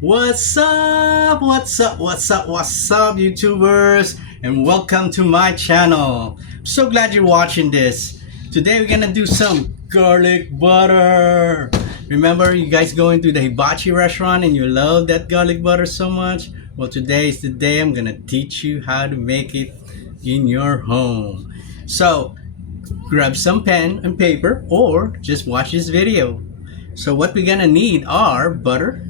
What's up? What's up, YouTubers? And welcome to my channel. So glad you're watching this. Today we're gonna do some garlic butter. Remember, you guys going to the Hibachi restaurant and you love that garlic butter so much? Well, today is the day I'm gonna teach you how to make it in your home. So, grab some pen and paper or just watch this video. So what we're gonna need are butter,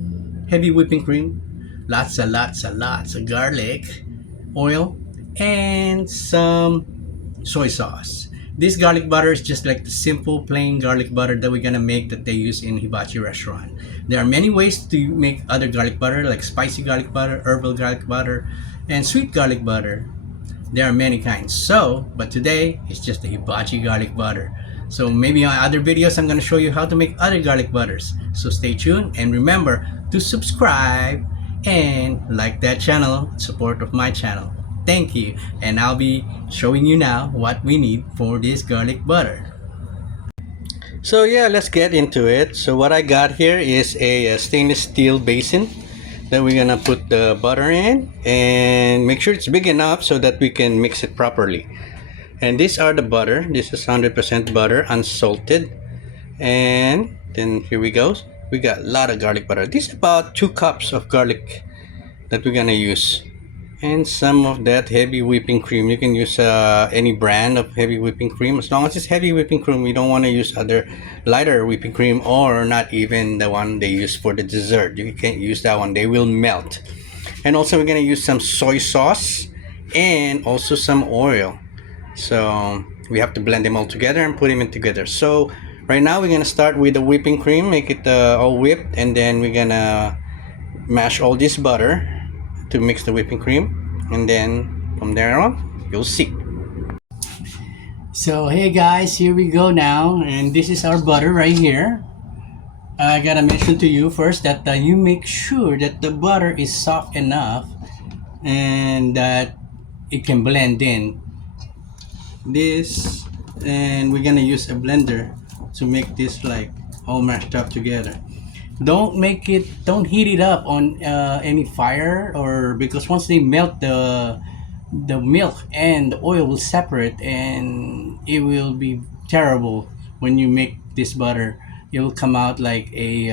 heavy whipping cream, lots of garlic, oil, and some soy sauce. This garlic butter is just like the simple plain garlic butter that we're gonna make that they use in Hibachi restaurant. There are many ways to make other garlic butter like spicy garlic butter, herbal garlic butter, and sweet garlic butter. There are many kinds. But today it's just the Hibachi garlic butter. So maybe on other videos I'm gonna show you how to make other garlic butters. So stay tuned and remember to subscribe and like that channel, support of my channel. Thank you. And I'll be showing you now what we need for this garlic butter. So yeah, let's get into it. So what I got here is a stainless steel basin that we're gonna put the butter in, and make sure it's big enough so that we can mix it properly. And these are the butter. This is 100% butter, unsalted. And then here we go. We got a lot of garlic butter. This is about 2 cups of garlic that we're gonna use, and some of that heavy whipping cream. You can use any brand of heavy whipping cream as long as it's heavy whipping cream. We don't want to use other lighter whipping cream, or not even the one they use for the dessert. You can't use that one, they will melt. And also we're going to use some soy sauce and also some oil. So we have to blend them all together and put them in together. So right now we're going to start with the whipping cream, make it all whipped, and then we're going to mash all this butter to mix the whipping cream, and then from there on you'll see. So hey guys, here we go now, and this is our butter right here. I gotta mention to you first that you make sure that the butter is soft enough and that it can blend in this, and we're gonna use a blender to make this like all mashed up together. Don't heat it up on any fire, or because once they melt, the milk and the oil will separate and it will be terrible. When you make this butter, it will come out like a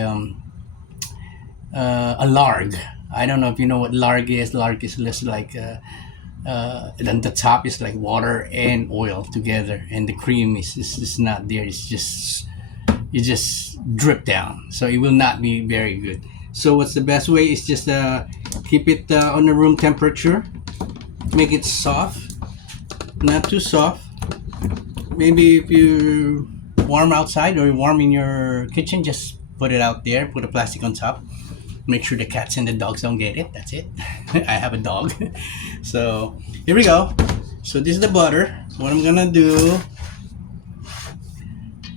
larg. I don't know if you know what larg is. Larg is just like then the top is like water and oil together, and the cream is not there. It just drip down, so it will not be very good. So what's the best way is just keep it on the room temperature. Make it soft, not too soft. Maybe if you warm outside or warm in your kitchen, just put it out there, put a plastic on top. Make sure the cats and the dogs don't get it. That's it. I have a dog. So here we go. So this is the butter. What I'm gonna do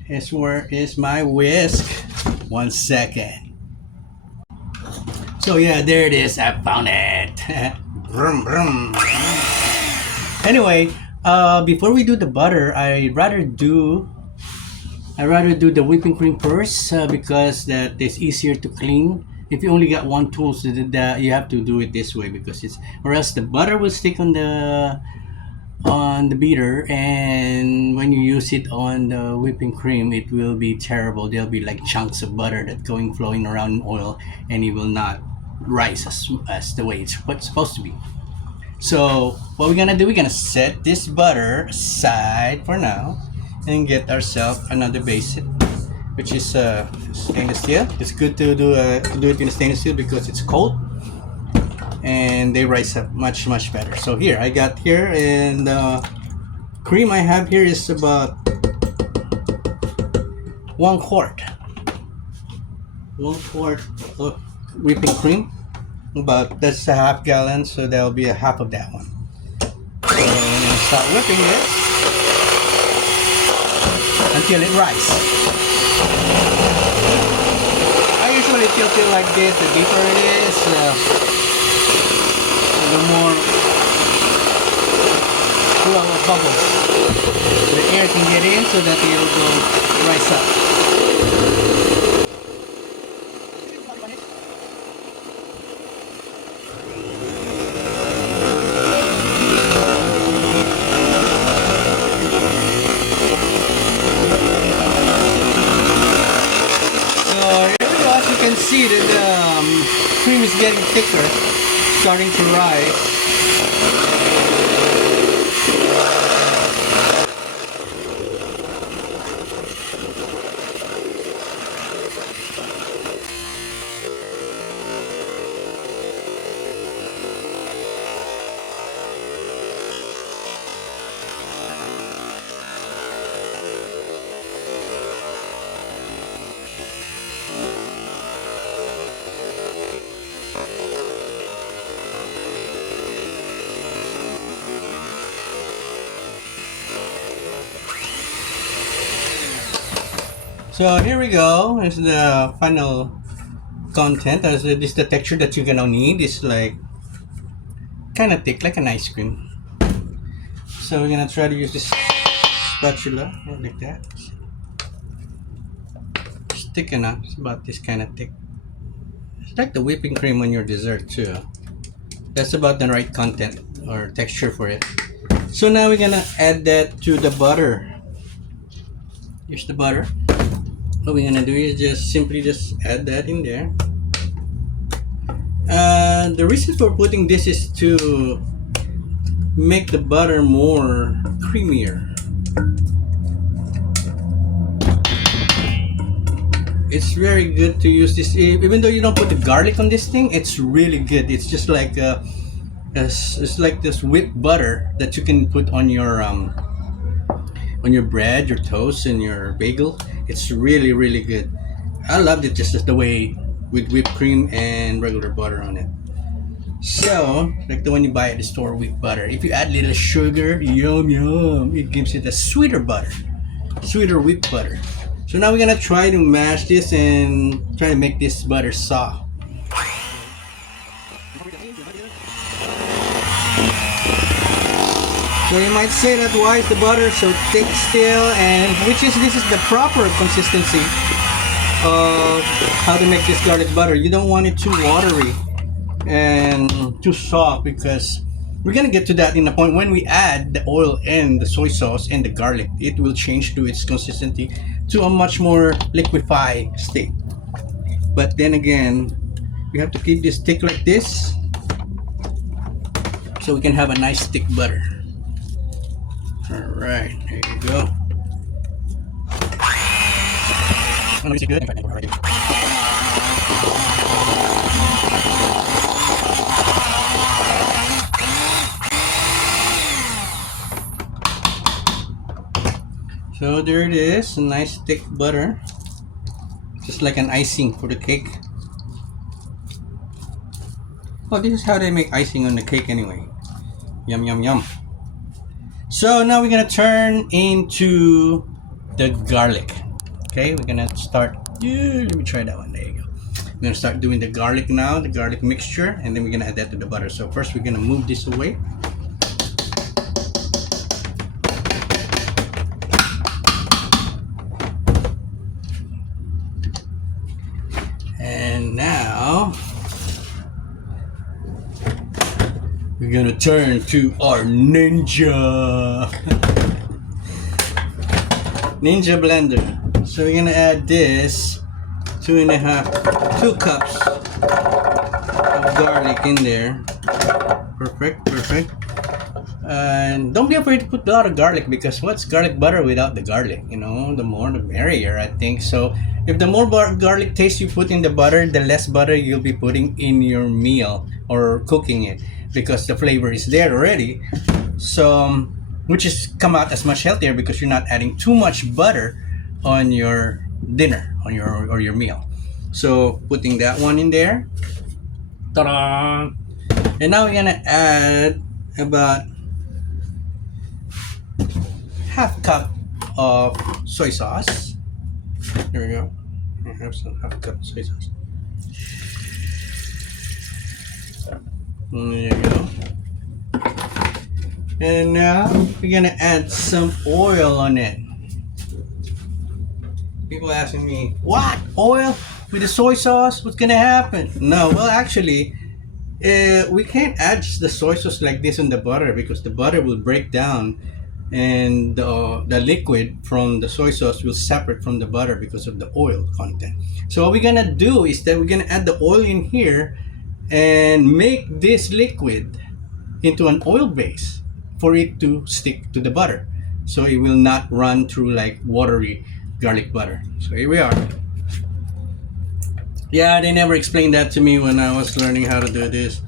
is, where is my whisk? 1 second. So yeah, there it is. I found it. Vroom, vroom. Anyway, before we do the butter, I'd rather do the whipping cream first, because that is easier to clean. If you only got one tool, so that you have to do it this way, because or else the butter will stick on the beater, and when you use it on the whipping cream, it will be terrible. There'll be like chunks of butter that flowing around in oil, and it will not rise as the way it's supposed to be. So what we're gonna do, we're gonna set this butter aside for now and get ourselves another basin, which is stainless steel. It's good to do it in stainless steel because it's cold and they rise up much better. So here I got here, and cream I have here is about 1 quart of whipping cream. That's a half gallon, so that'll be a half of that one. So I'm gonna start whipping this until it rises. I usually tilt it like this. The deeper it is, the more flow of bubbles the air can get in, so that it will rise up. see that the cream is getting thicker, starting to rise. So here we go. This is the final content. This is the texture that you're gonna need. It's like kind of thick, like an ice cream. So we're gonna try to use this spatula like that. It's thick enough. It's about this kind of thick. It's like the whipping cream on your dessert too. That's about the right content or texture for it. So now we're gonna add that to the butter. Here's the butter. What we're gonna do is just simply add that in there. The reason for putting this is to make the butter more creamier. It's very good to use this, even though you don't put the garlic on this thing. It's really good. It's just like it's like this whipped butter that you can put on your bread, your toast, and your bagel. It's really, really good. I loved it just the way with whipped cream and regular butter on it. So, like the one you buy at the store, whipped butter. If you add little sugar, yum yum, it gives it a sweeter butter, sweeter whipped butter. So now we're gonna try to mash this and try to make this butter soft. So you might say that why is the butter so thick still, and this is the proper consistency of how to make this garlic butter. You don't want it too watery and too soft, because we're gonna get to that in the point when we add the oil and the soy sauce and the garlic. It will change to its consistency to a much more liquefied state. But then again, we have to keep this thick like this so we can have a nice thick butter. Alright, there you go. Good. So there it is, a nice thick butter, just like an icing for the cake. Well, this is how they make icing on the cake anyway. Yum yum yum. So now we're gonna turn into the garlic. Okay, we're gonna start. Let me try that one. There you go. We're gonna start doing the garlic now, the garlic mixture, and then we're gonna add that to the butter. So first we're gonna move this away. And now we're gonna turn to our ninja blender. So we're gonna add this 2 cups of garlic in there. Perfect. And don't be afraid to put a lot of garlic, because what's garlic butter without the garlic? You know, the more the merrier, I think. So if the more garlic taste you put in the butter, the less butter you'll be putting in your meal or cooking it, because the flavor is there already. So which is come out as much healthier, because you're not adding too much butter on your dinner, on your meal. So putting that one in there. Ta-da! And now we're gonna add about half cup of soy sauce. Here we go. I have some half cup of soy sauce. There you go. And now we're gonna add some oil on it. People asking me, what? Oil with the soy sauce? What's gonna happen? No, well actually, we can't add the soy sauce like this on the butter, because the butter will break down and the liquid from the soy sauce will separate from the butter because of the oil content. So what we're gonna do is that we're gonna add the oil in here and make this liquid into an oil base for it to stick to the butter, so it will not run through like watery garlic butter. So here we are. Yeah, they never explained that to me when I was learning how to do this.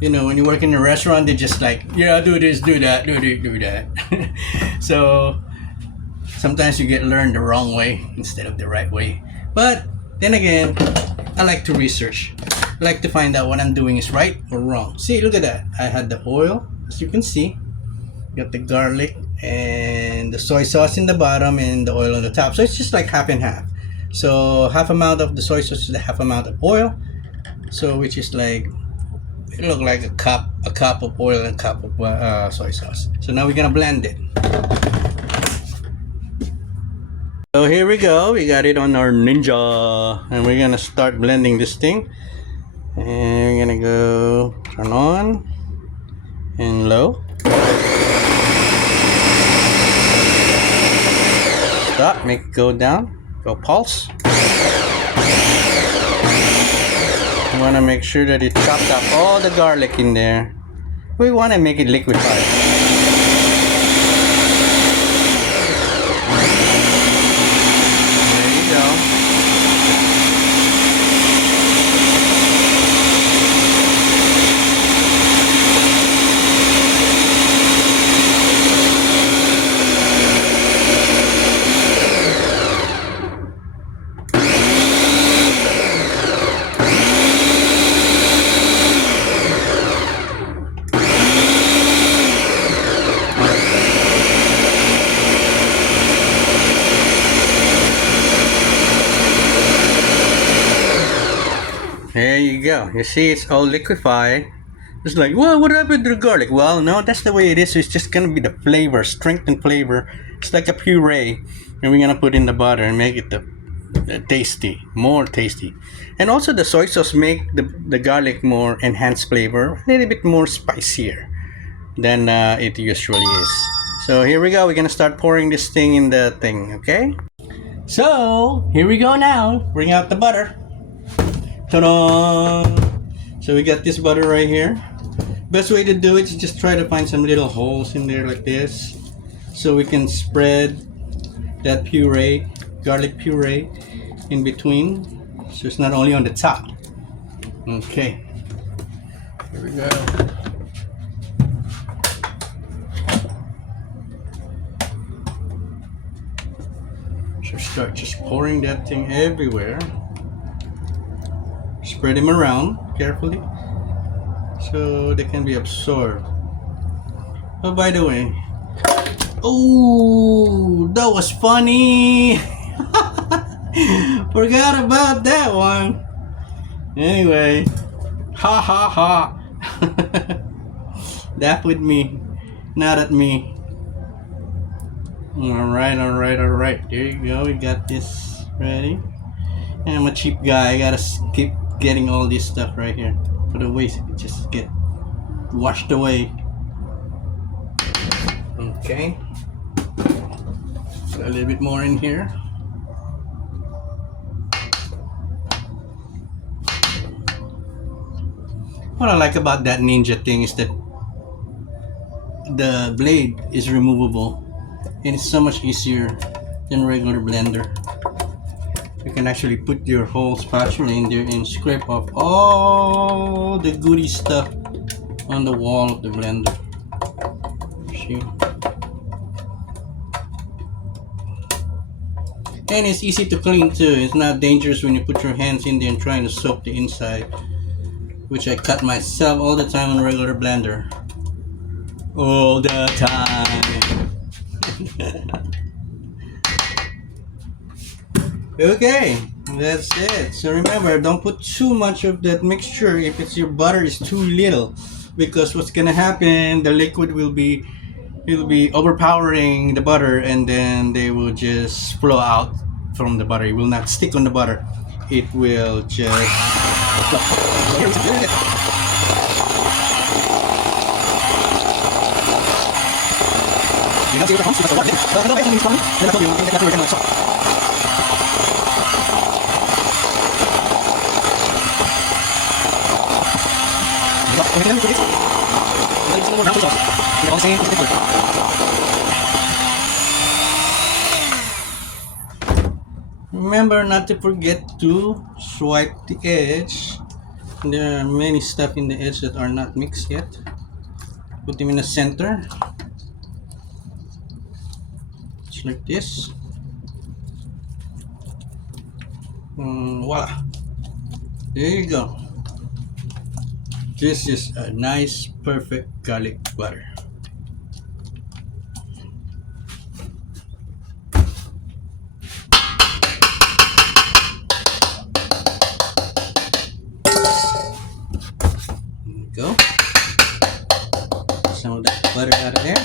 You know, when you work in a restaurant, they just like, yeah, do this, do that, do this, do that. So sometimes you get learned the wrong way instead of the right way. But then again, I like to research. I like to find out what I'm doing is right or wrong. See, look at that. I had the oil, as you can see. Got the garlic and the soy sauce in the bottom and the oil on the top. So it's just like half and half. So half amount of the soy sauce is the half amount of oil. So which is like, it look like a cup of oil and a cup of soy sauce. So now we're gonna blend it. So here we go. We got it on our Ninja, and we're gonna start blending this thing. And we're gonna go turn on and low. Stop. Make it go down. Go pulse. You want to make sure that it chopped up all the garlic in there. We want to make it liquefied. There you go. You see, it's all liquefied. It's like, well, what happened to the garlic? Well, no, that's the way it is. It's just gonna be the flavor, strength and flavor. It's like a puree, and we're gonna put in the butter and make it the tasty, more tasty. And also the soy sauce make the garlic more enhanced flavor, a little bit more spicier than it usually is. So here we go. We're gonna start pouring this thing in the thing. Okay. So here we go now. Bring out the butter. Ta-da! So we got this butter right here. Best way to do it is just try to find some little holes in there like this, so we can spread that puree, garlic puree, in between, so it's not only on the top. Okay, here we go. So start just pouring that thing everywhere. Spread them around carefully so they can be absorbed. Oh, by the way, oh, that was funny. Forgot about that one. Anyway, ha ha ha. Laugh with me, not at me. Alright, alright, alright. There you go. We got this ready. I'm a cheap guy. I gotta keep getting all this stuff right here. For the waste, it just get washed away. Okay. So a little bit more in here. What I like about that Ninja thing is that the blade is removable, and it's so much easier than regular blender. You can actually put your whole spatula in there and scrape off all the goody stuff on the wall of the blender. See? And it's easy to clean too. It's not dangerous when you put your hands in there and trying to soak the inside, which I cut myself all the time on a regular blender. All the time. Okay, that's it. So remember, don't put too much of that mixture if it's your butter is too little, because what's gonna happen, the liquid will be overpowering the butter, and then they will just flow out from the butter. It will not stick on the butter. It will just Remember not to forget to swipe the edge. There are many stuff in the edge that are not mixed yet. Put them in the center. Just like this. Voila. There you go. This is a nice, perfect garlic butter. There you go. Some of that butter out of there.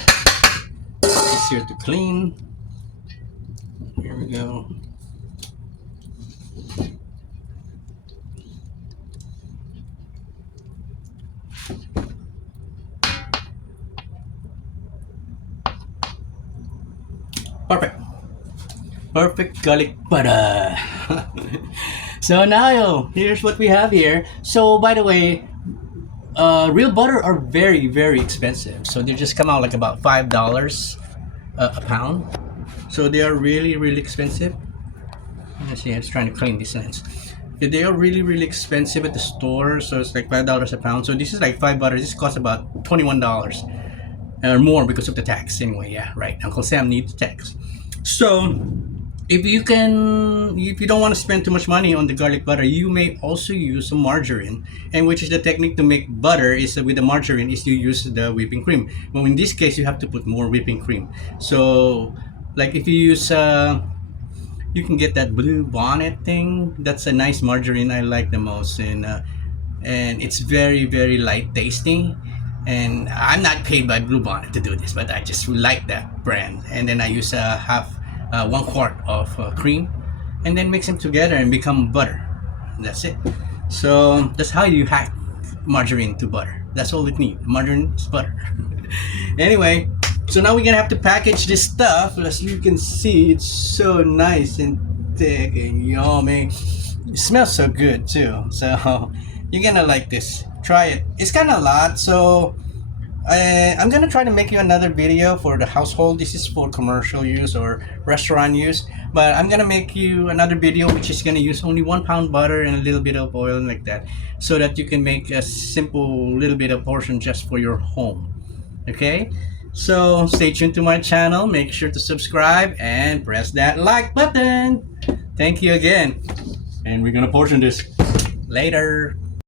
Easier to clean. Here we go. Perfect. Perfect garlic butter. So now, here's what we have here. So by the way, real butter are very, very expensive. So they just come out like about $5 a pound. So they are really, really expensive. Let's see, I was trying to clean these ends. They are really, really expensive at the store. So it's like $5 a pound. So this is like 5 butter. This costs about $21 or more because of the tax. Anyway, yeah, right. Uncle Sam needs tax. So if you don't want to spend too much money on the garlic butter, you may also use some margarine, and which is the technique to make butter is with the margarine is you use the whipping cream. Well, in this case, you have to put more whipping cream. So like if you use you can get that Blue Bonnet thing. That's a nice margarine I like the most, and it's very, very light tasting. And I'm not paid by Blue Bonnet to do this, but I just like that brand. And then I use one quart of cream, and then mix them together and become butter. That's it. So that's how you hack margarine to butter. That's all it needs. Margarine is butter. Anyway, so now we're gonna have to package this stuff. As you can see, it's so nice and thick and yummy. It smells so good too. So you're gonna like this. Try it. It's kind of a lot, so I'm gonna try to make you another video for the household. This is for commercial use or restaurant use, but I'm gonna make you another video which is gonna use only 1 pound butter and a little bit of oil like that, so that you can make a simple little bit of portion just for your home. Okay, so stay tuned to my channel. Make sure to subscribe and press that like button. Thank you again, and we're gonna portion this later.